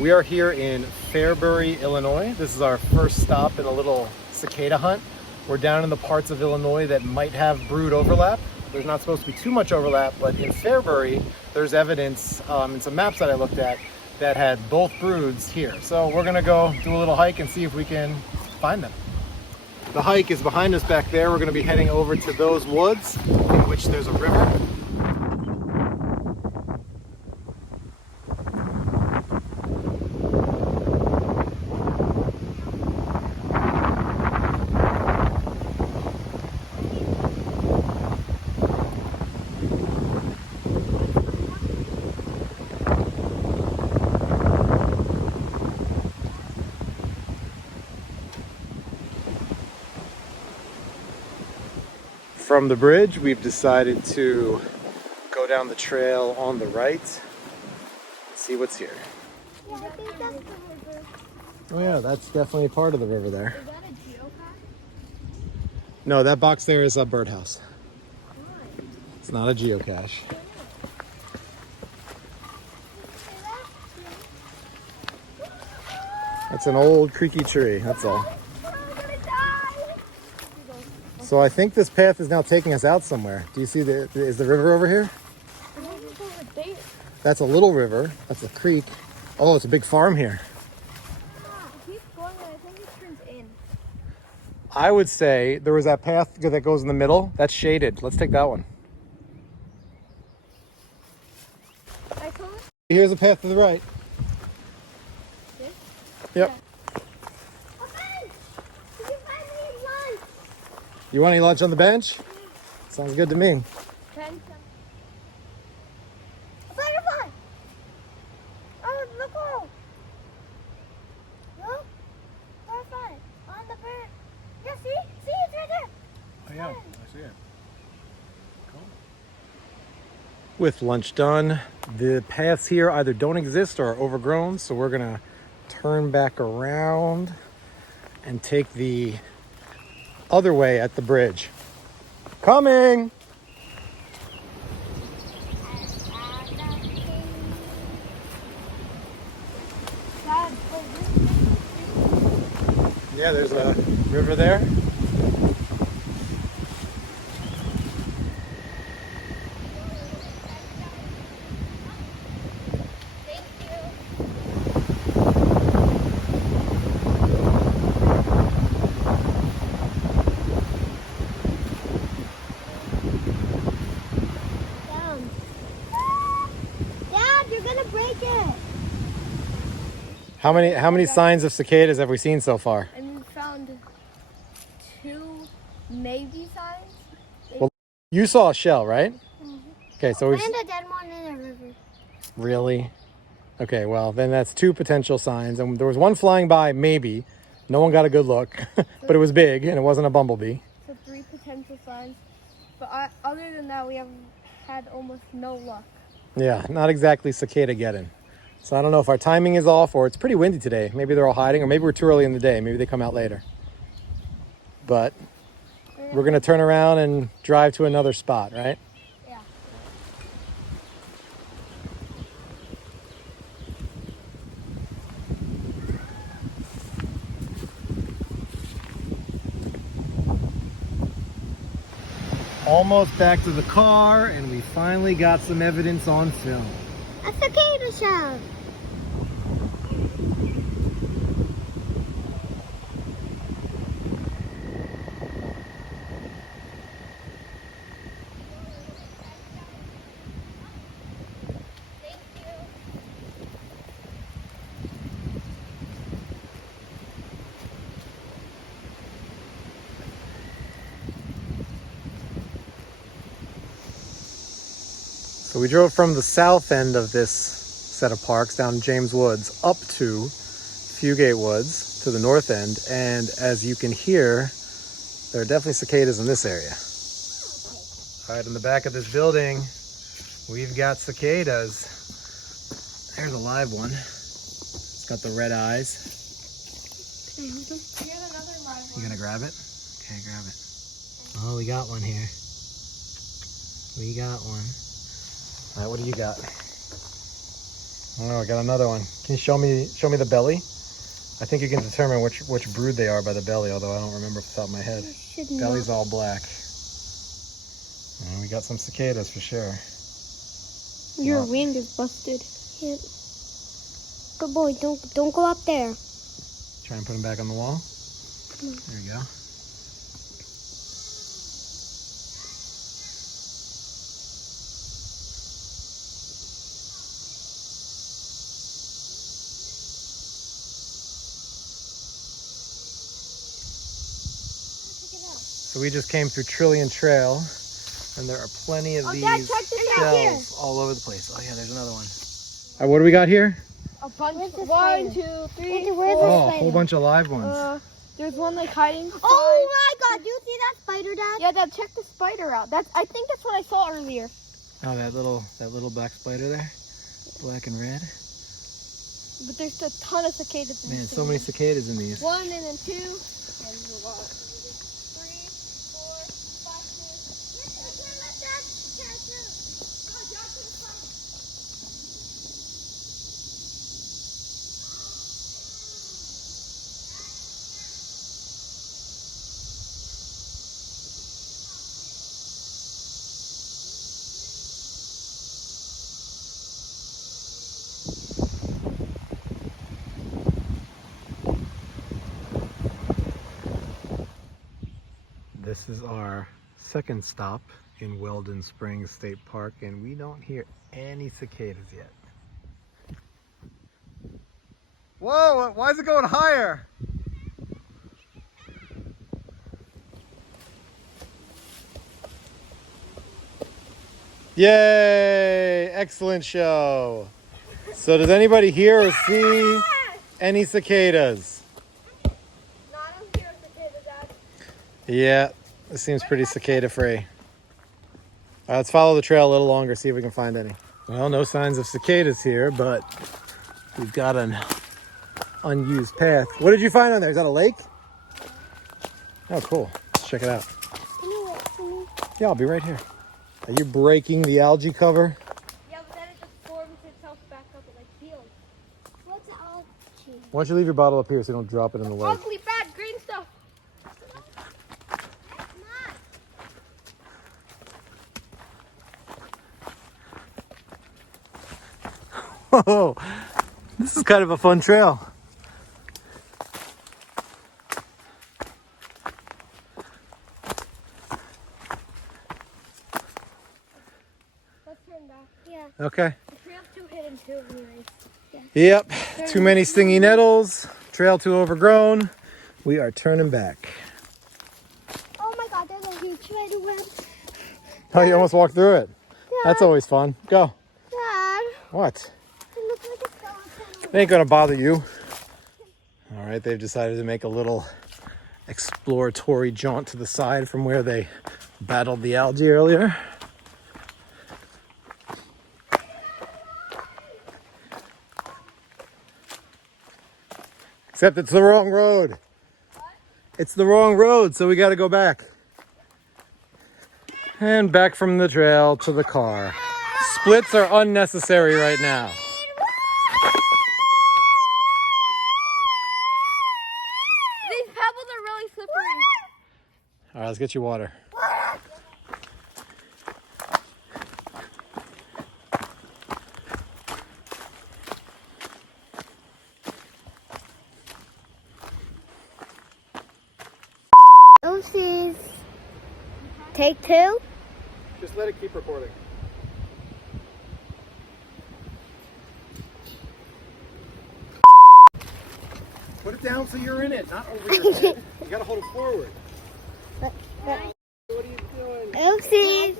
We are here in Fairbury, Illinois. This is our first stop in a little cicada hunt. We're down in the parts of Illinois that might have brood overlap. There's not supposed to be too much overlap, but in Fairbury, there's evidence in some maps that I looked at that had both broods here. So we're gonna go do a little hike and see if we can find them. The hike is behind us back there. We're gonna be heading over to those woods in which there's a river. From the bridge, we've decided to go down the trail on the right, see what's here. Yeah, I think that's the river. Oh yeah, that's definitely a part of the river there. Is that a geocache? No, that box there is a birdhouse. Why? It's not a geocache. That's an old creaky tree, that's all. So I think this path is now taking us out somewhere. Do you see is the river over here? That's a little river. That's a creek. Oh, it's a big farm here. Keep going, and I think it turns in. I would say there was that path that goes in the middle. That's shaded. Let's take that one. Here's a path to the right. This? Yep. Yeah. You want any lunch on the bench? Sounds good to me. A butterfly! Oh, look! Look! Butterfly! On the bird! Yeah, see? See, it's right there! Oh yeah, I see it. Cool. With lunch done, the paths here either don't exist or are overgrown, so we're gonna turn back around and take the other way at the bridge. Coming! Yeah, there's a river there. How many signs of cicadas have we seen so far? And we found 2 maybe signs. Well, you saw a shell, right? Mm-hmm. Okay, so we And a dead one in a river. Really? Okay, well then that's 2 potential signs, and there was one flying by, maybe. No one got a good look, but it was big and it wasn't a bumblebee. So 3 potential signs, but other than that, we have had almost no luck. Yeah, not exactly cicada getting. So I don't know if our timing is off or it's pretty windy today. Maybe they're all hiding, or maybe we're too early in the day. Maybe they come out later. But we're gonna turn around and drive to another spot, right? Yeah. Almost back to the car, and we finally got some evidence on film. A cicada shell. So we drove from the south end of this set of parks down James Woods up to Fugate Woods to the north end, and as you can hear, there are definitely cicadas in this area. All right, in the back of this building, we've got cicadas. There's a live one. It's got the red eyes. Here's another live one. You gonna grab it? Okay, grab it. Oh, we got one here. We got one. All right, what do you got? Oh, I got another one. Can you show me the belly? I think you can determine which brood they are by the belly, although I don't remember off the top of my head. Belly's all black. And we got some cicadas for sure. Your wing is busted. Yep. Good boy, don't go up there. Try and put them back on the wall. There you go. So we just came through Trillion Trail, and there are plenty of these shells all over the place. Oh yeah, there's another one. All right, what do we got here? A bunch. 1, 2, 3, 4. Oh, a whole bunch of live ones. There's one like hiding. Oh my God! Do you see that spider, Dad? Yeah, Dad, check the spider out. I think that's what I saw earlier. Oh, that little black spider there, black and red. But there's a ton of cicadas in Man, this so many cicadas in these. 1 and then 2. And a lot. 3, 4, 5, This is our second stop in Weldon Springs State Park, and we don't hear any cicadas yet. Whoa, why is it going higher? Yay! Excellent show. So does anybody hear or see any cicadas? No, I don't hear a cicada, Dad. Yeah, this seems pretty cicada free. All right, let's follow the trail a little longer, see if we can find any. Well, no signs of cicadas here, but we've got an unused path. What did you find on there? Is that a lake? Oh, cool. Let's check it out. Can you wait for me? Yeah, I'll be right here. Are you breaking the algae cover? Yeah, but then it just forms itself back up and like heals. What's algae? Why don't you leave your bottle up here so you don't drop it in the lake? Ugly, bad, green stuff. Whoa, this is kind of a fun trail. Let's turn back. Yeah. Okay. The trail's too hidden too, anyways. Yep, too many stingy nettles, trail too overgrown. We are turning back. Oh my God! There's a huge spider web. Oh, you almost walked through it. That's always fun. Go. Dad, What? it looks like a skeleton. It ain't gonna bother you. All right, they've decided to make a little exploratory jaunt to the side from where they battled the algae earlier. Except it's the wrong road. It's the wrong road, so we gotta go back. And back from the trail to the car. Splits are unnecessary right now. These pebbles are really slippery. All right, let's get you water. Oopsies. Take 2. Just let it keep recording. Put it down so you're in it, not over your head. You gotta hold it forward. What are you doing? Oopsies.